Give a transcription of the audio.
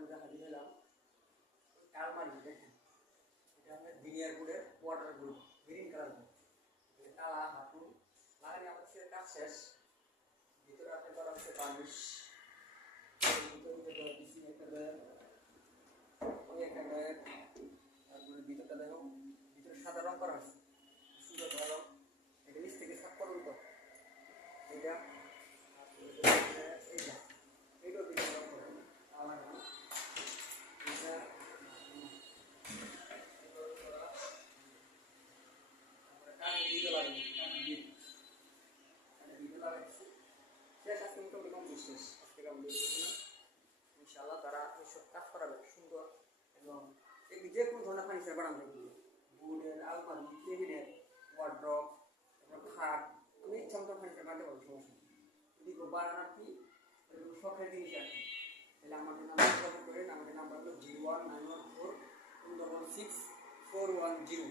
মধ্যে হাজির হলাম আলমারি। দেখেন এটা আমাদের দিনিয়ার বোর্ডের water group green colour board. তালা হাঁটু লাগানি আমাদের কাজ শেষ। ভিতরে আপনার করা হচ্ছে বালিশ, ভিতরে দিচ্ছি একটা ব্যাগ, ওই একটা ব্যাগ, তারপরে ভিতরটা দেখো ভিতরে সাদা রং করা আছে, সুন্দর ভালো। এটা নিচ থেকে সাফ করুন তো এইটা এইটা এইটাও দিকে রং করেন আলাদা এটা কানে দিতে লাগে, কানে দিতে লাগাচ্ছি। শেষ আজকে মোটামুটি কমপ্লিট শেষ, আজকে কমপ্লিট না ইনশাআল্লাহ। তারা এইসব কাজ করাবে সুন্দর এবং যে কোনো ধরনের ফার্নিচার বানানো হবে, বোর্ডের, আলমারি, টেবিলের, ওয়ার্ড্রপ, তারপর খাট, আমি ইচ্ছা মতো ফার্নিচার বানাতে পারবো, সমস্যা নেই। যদি বানানোর কি শখের জিনিস আছে তাহলে আমাদের নাম্বার যোগাযোগ করেন। আমাদের নাম্বার হলো 01914 64110।